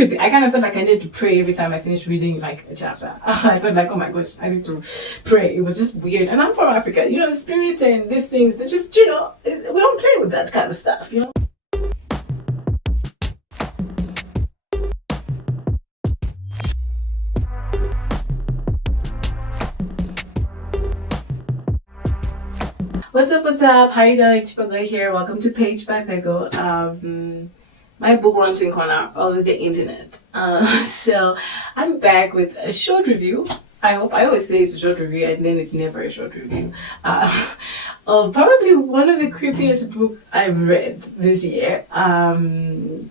I kind of felt like I needed to pray every time I finished reading like a chapter. I felt like, oh my gosh, I need to pray. It was just weird. And I'm from Africa, spirits and these things, they just, we don't play with that kind of stuff. What's up, what's up? How are you doing? Chipago here. Welcome to Page by Pego. My book ranting corner on the internet. So I'm back with a short review. I always say it's a short review and then it's never a short review. Probably one of the creepiest book I've read this year. And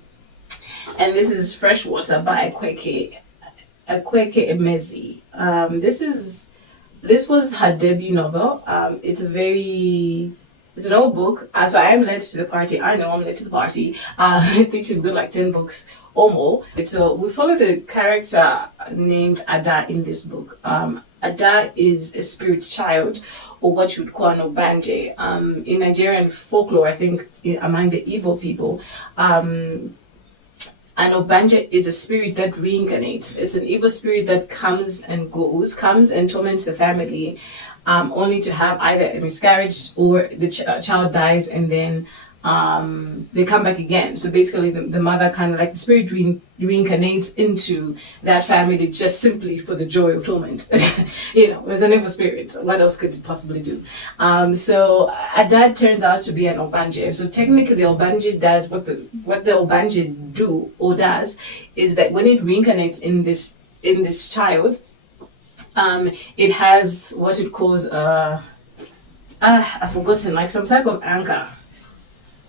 this is Freshwater by Akweke Emezi. This was her debut novel. It's an old book. So I am late to the party. I know I'm late to the party. I think she's got like 10 books or more. So we follow the character named Ada in this book. Ada is a spirit child, or what you would call an Obanje. In Nigerian folklore, I think among the Igbo people, an Obanje is a spirit that reincarnates. It's an evil spirit that comes and goes, comes and torments the family, only to have either a miscarriage or the child dies and then they come back again. So basically the mother kind of like the spirit reincarnates into that family just simply for the joy of torment. It's an evil spirit. What else could it possibly do? So Adad turns out to be an Obanje. So technically the Obanje does what the Obanje do or does is that when it reincarnates in this child, it has what it calls I've forgotten, like some type of anchor.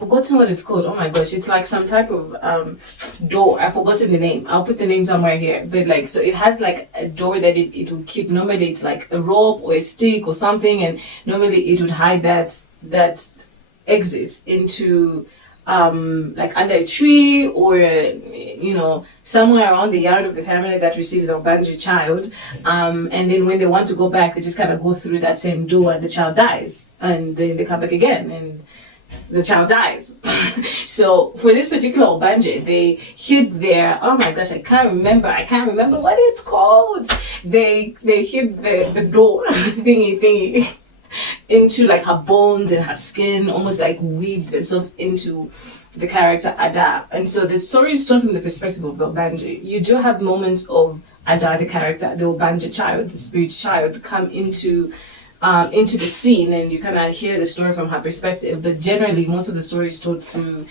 Forgotten what it's called. Oh my gosh, it's like some type of door. I've forgotten the name. I'll put the name somewhere here. But so it has like a door that it will keep. Normally it's like a rope or a stick or something, and normally it would hide that exit into like under a tree or somewhere around the yard of the family that receives a Obanje child, and then when they want to go back, they just kind of go through that same door and the child dies, and then they come back again and the child dies. So for this particular Obanje, they hid oh my gosh, I can't remember what it's called. They hid the door thingy into like her bones and her skin, almost like weaved themselves into the character Ada. And so the story is told from the perspective of the Obanje. You do have moments of Ada, the character, the Obanje child, the spirit child, come into the scene, and you kind of hear the story from her perspective. But generally, most of the story is told via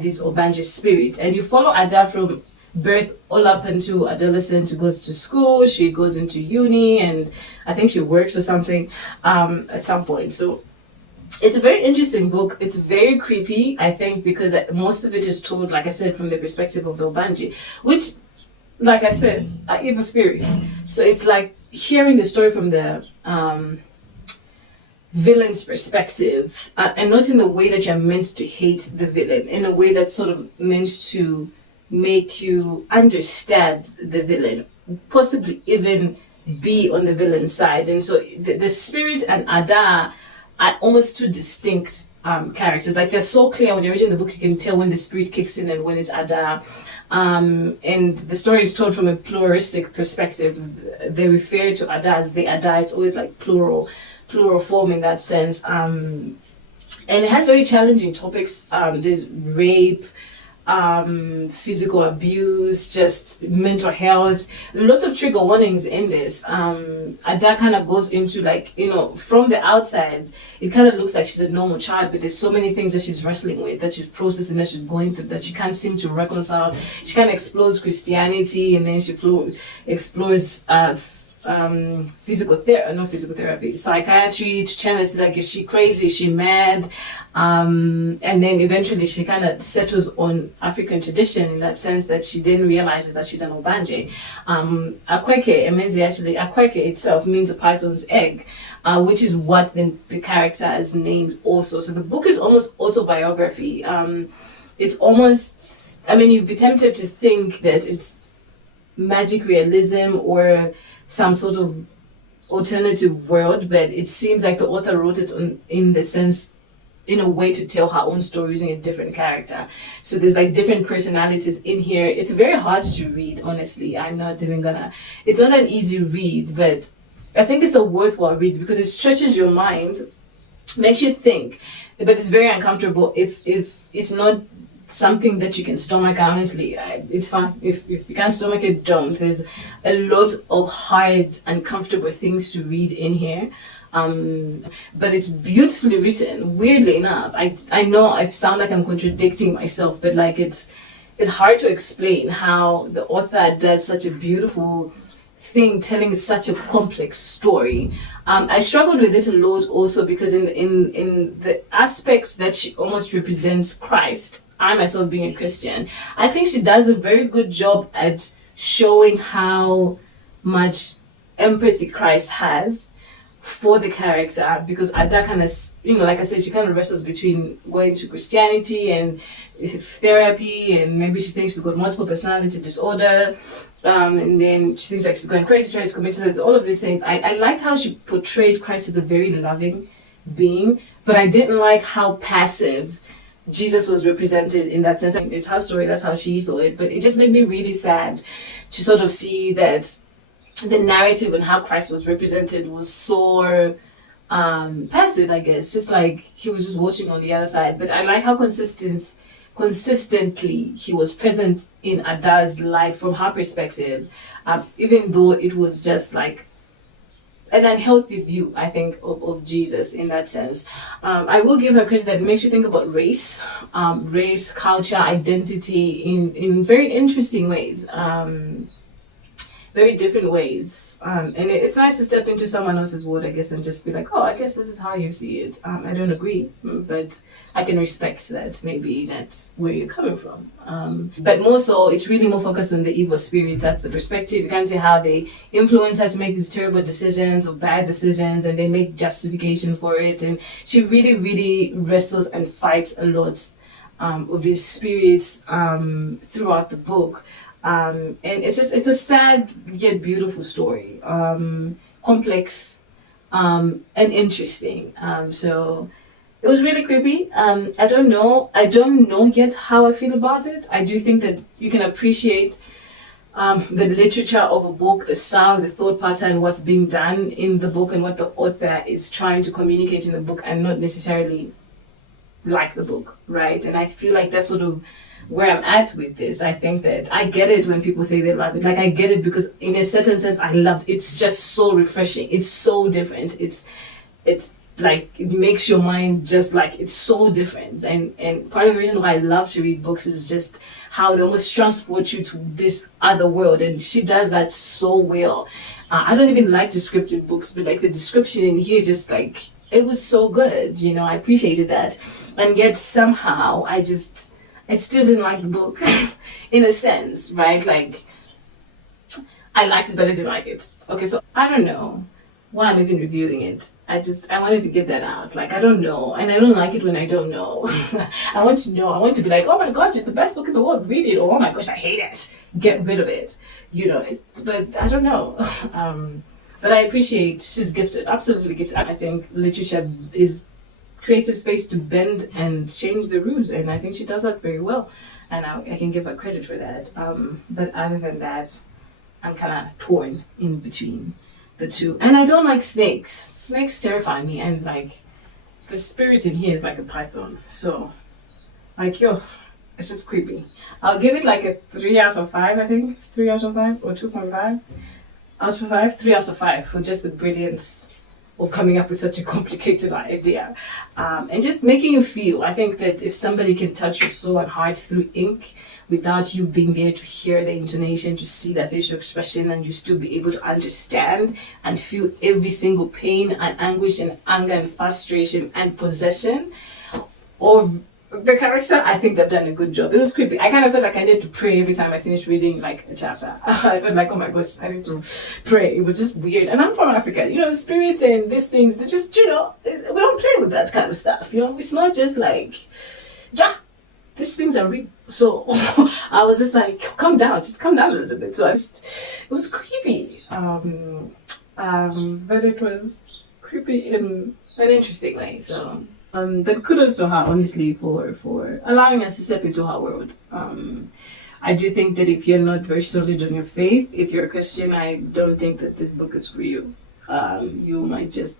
this Obanje spirit, and you follow Ada from birth all up until adolescence. She goes to school, she goes into uni, and I think she works or something at some point. So it's a very interesting book. It's very creepy, I think, because most of it is told, like I said, from the perspective of the Obanje, which, like I said, are evil spirits. So it's like hearing the story from the villain's perspective, and not in the way that you're meant to hate the villain, in a way that's sort of meant to make you understand the villain, possibly even be on the villain's side. And so the spirit and Ada are almost two distinct characters. Like they're so clear when you're reading the book, you can tell when the spirit kicks in and when it's Ada. And the story is told from a pluralistic perspective. They refer to Ada as the Ada. It's always like plural form in that sense. And it has very challenging topics. There's rape, physical abuse, just mental health. Lots of trigger warnings in this. Ada kind of goes into from the outside, it kind of looks like she's a normal child, but there's so many things that she's wrestling with, that she's processing, that she's going through, that she can't seem to reconcile. She kind of explores Christianity, and then she explores psychiatry, to channel like, is she crazy, is she mad, and then eventually she kind of settles on African tradition, in that sense that she then realizes that she's an Obanje. Akweke Emezi, actually Akweke itself means a python's egg, which is what the character is named also. So the book is almost autobiography. It's almost, you'd be tempted to think that it's magic realism or some sort of alternative world, but it seems like the author wrote it in the sense in a way to tell her own story using a different character. So there's like different personalities in here. It's very hard to read, honestly. I'm not even gonna, it's not an easy read, but I think it's a worthwhile read because it stretches your mind, makes you think, but it's very uncomfortable if it's not something that you can stomach. Honestly, it's fine if you can't stomach it, don't. There's a lot of hard, uncomfortable things to read in here, but it's beautifully written. Weirdly enough, I know I sound like I'm contradicting myself, but like it's hard to explain how the author does such a beautiful thing telling such a complex story. I struggled with it a lot also because in the aspects that she almost represents Christ, I myself being a Christian, I think she does a very good job at showing how much empathy Christ has for the character, because at that kind of, like I said, she kind of wrestles between going to Christianity and therapy, and maybe she thinks she's got multiple personality disorder, and then she thinks like she's going crazy, trying to commit suicide, all of these things. I liked how she portrayed Christ as a very loving being, but I didn't like how passive Jesus was represented in that sense. It's her story, that's how she saw it, but it just made me really sad to sort of see that the narrative and how Christ was represented was so passive, I guess. Just like he was just watching on the other side. But I like how consistently he was present in Ada's life from her perspective, even though it was just like an unhealthy view, I think, of Jesus in that sense. I will give her credit that it makes you think about race, culture, identity in very interesting ways. Very different ways, and it's nice to step into someone else's world, I guess, and just be like, oh, I guess this is how you see it. I don't agree, but I can respect that maybe that's where you're coming from. But more so, it's really more focused on the evil spirit. That's the perspective. You can see how they influence her to make these terrible decisions or bad decisions, and they make justification for it. And she really, really wrestles and fights a lot with these spirits throughout the book. And it's a sad yet beautiful story, complex, and interesting. So it was really creepy. I don't know yet how I feel about it. I do think that you can appreciate the literature of a book, the style, the thought pattern, what's being done in the book, and what the author is trying to communicate in the book, and not necessarily like the book, right? And I feel like that's sort of where I'm at with this. I think that I get it when people say they love it. Like, I get it because in a certain sense I loved it. It's just so refreshing. It's so different. It's like, it makes your mind just like, it's so different. And part of the reason why I love to read books is just how they almost transport you to this other world, and she does that so well. I don't even like descriptive books, but like the description in here, just like, it was so good. I appreciated that. And yet somehow I still didn't like the book in a sense, right? Like, I liked it, but I didn't like it. Okay, so I don't know why I'm even reviewing it. I wanted to get that out. Like, I don't know, and I don't like it when I don't know. I want to know. I want to be like, oh my gosh, it's the best book in the world. Read it. Or, oh my gosh, I hate it. Get rid of it. But I don't know. But I appreciate she's gifted, absolutely gifted. I think literature is creative space to bend and change the rules, and I think she does that very well, and I can give her credit for that. But other than that, I'm kind of torn in between the two, and I don't like snakes. Snakes terrify me, and like the spirit in here is like a python, so like, it's just creepy. I'll give it like a 3 out of 5. I think 3 out of 5 or 2.5 out of 5. 3 out of 5 for just the brilliance of coming up with such a complicated idea, and just making you feel. I think that if somebody can touch your soul and heart through ink without you being there to hear the intonation, to see that facial expression, and you still be able to understand and feel every single pain and anguish and anger and frustration and possession of the character, I think they've done a good job. It was creepy. I kind of felt like I needed to pray every time I finished reading like a chapter. I felt like, oh my gosh, I need to pray. It was just weird. And I'm from Africa, the spirits and these things, they just, we don't play with that kind of stuff. It's not just like, yeah, these things are real. So I was just like, calm down, just calm down a little bit. So it was creepy. But it was creepy in an interesting way. So But kudos to her, honestly, for allowing us to step into her world. I do think that if you're not very solid on your faith, if you're a Christian, I don't think that this book is for you. You might just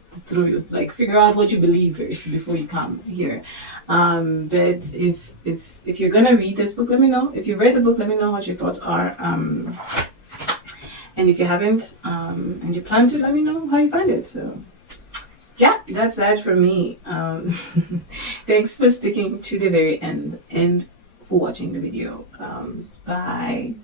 figure out what you believe first before you come here. But if you're gonna read this book, let me know. If you've read the book, let me know what your thoughts are. And if you haven't, and you plan to, let me know how you find it. So yeah, that's that from me. Thanks for sticking to the very end and for watching the video. Bye.